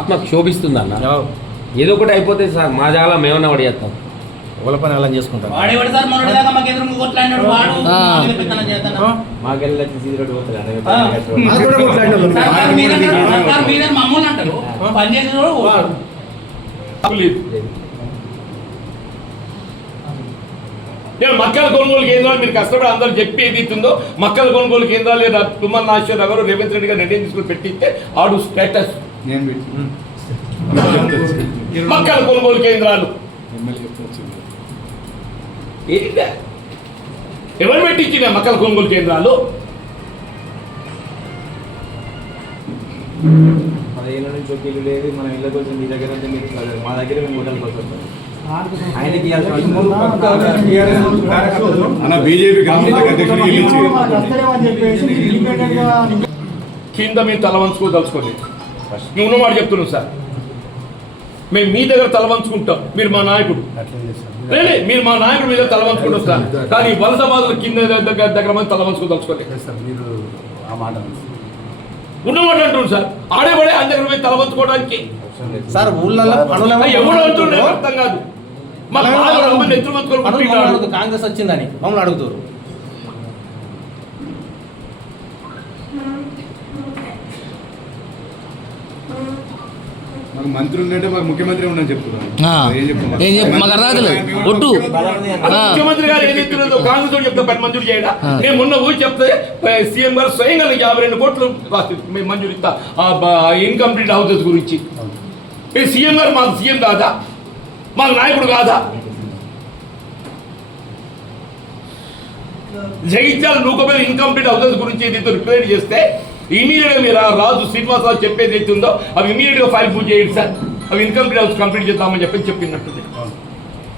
ఆత్మ క్షోభిస్తుందన్న ఏదో ఒకటి అయిపోతే సార్ మా జాలా మేమన్నా పడిచేస్తాం వాళ్ళ పని అలా చేసుకుంటాం మాకెళ్ళి సీరియడ్ పోతుంది మక్కల కొనుగోలు కేంద్రాలు మీరు కష్టపడి అందరూ చెప్పి ఏది ఇస్తుందో మక్కల కొనుగోలు కేంద్రాలు తుమ్మల నాగేశ్వరరావు గారు రేవంత్ రెడ్డి గారు నిర్ణయం తీసుకుని పెట్టిస్తే ఆడు స్టేటస్ మక్కల కొనుగోలు కేంద్రాలు ఎవరు పెట్టించిన మక్కల కొనుగోలు కేంద్రాలు? 10 ఏళ్ళ నుంచి ఒక ఇల్లు లేదు. మన ఇళ్ళకి వచ్చి మీ దగ్గర మా దగ్గర మేము హోటల్కి వస్తాం. ఆయనకి కింద మేము తల వంచుకోదలుచుకోండి. నువ్వు ఉన్నమాట చెప్తున్నావు సార్, మేము మీ దగ్గర తల వంచుకుంటాం. మీరు మా నాయకుడు, మీరు మా నాయకుడు మీద తల వంచుకుంటాం సార్. కానీ వలస బాధలు కింద దగ్గర మంది తల వంచుకోదలుచుకోండి. ఉన్నమాట అంటున్నాను సార్. ఆడేవాడే ఆయన దగ్గర మీద తల వంచుకోవడానికి సార్ ఊళ్ళల్లో ఎవడు అంటున్నా అర్థం కాదు. మా కాంగ్రెస్ వచ్చిందని మమ్మల్ని అడుగుతారు. మంత్రులు అంటే మాకు ముఖ్యమంత్రి ఉండని చెప్తున్నారు. ముఖ్యమంత్రి గారు ఏం చెప్తున్నదో కాంగ్రెస్ చెప్తే 10 మంజూరు చేయడా? నేను మొన్న ఊరి చెప్తే సీఎం గారు స్వయంగా 52 కోట్లు మేము మంజూరు ఇస్తా ఇన్కంప్లీట్ హౌసెస్ గురించి. సీఎం గారు మాకు సీఎం కాదా? మాకు నాయకుడు కాదా? జగిత్యాల నూకపల్లి ఇన్కంప్లీట్ హౌసెస్ గురించి ఏదైతే రిప్రజెంట్ చేస్తే ఇమీడియట్గా మీరు రాజు శ్రీనివాసరావు చెప్పేది అయితే ఉందో అవి ఇమీడియట్గా ఫైల్ పూజ చేయండి సార్. అవి ఇన్కంప్లీట్ హౌస్ కంప్లీట్ చేద్దామని చెప్పి చెప్పినట్టుంది.